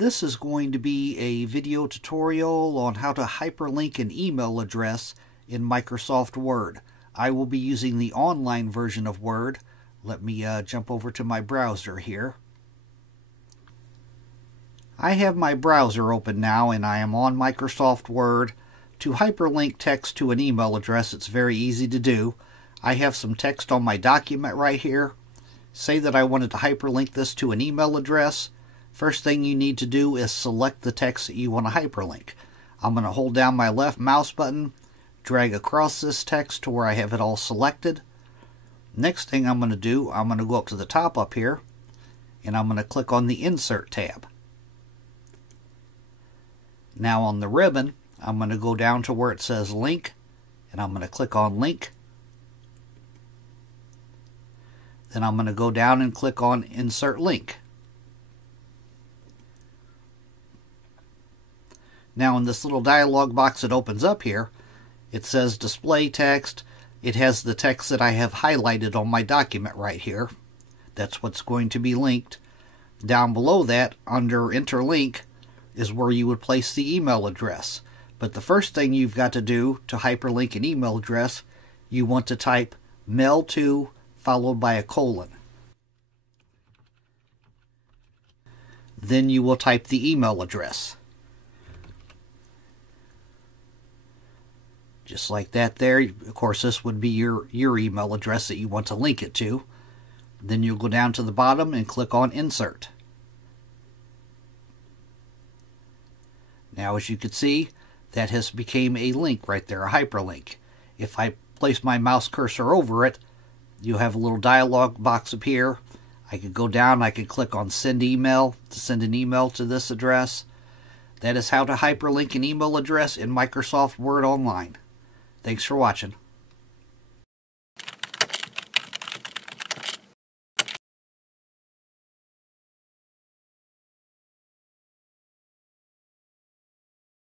This is going to be a video tutorial on how to hyperlink an email address in Microsoft Word. I will be using the online version of Word. Let me jump over to my browser here. I have my browser open now and I am on Microsoft Word. To hyperlink text to an email address, it's very easy to do. I have some text on my document right here. Say that I wanted to hyperlink this to an email address. First thing you need to do is select the text that you want to hyperlink. I'm going to hold down my left mouse button, drag across this text to where I have it all selected. Next thing I'm going to do, I'm going to go up to the top up here, and I'm going to click on the Insert tab. Now on the ribbon, I'm going to go down to where it says Link, and I'm going to click on Link. Then I'm going to go down and click on Insert Link. Now in this little dialog box that opens up here, it says Display Text. It has the text that I have highlighted on my document right here. That's what's going to be linked. Down below that, under Interlink, is where you would place the email address. But the first thing you've got to do to hyperlink an email address, you want to type mail to followed by a colon. Then you will type the email address. Just like that there. Of course, this would be your email address that you want to link it to. Then you'll go down to the bottom and click on Insert. Now, as you can see, that has become a link right there, a hyperlink. If I place my mouse cursor over it, you'll have a little dialog box appear. I could go down, I could click on Send Email to send an email to this address. That is how to hyperlink an email address in Microsoft Word Online. Thanks for watching.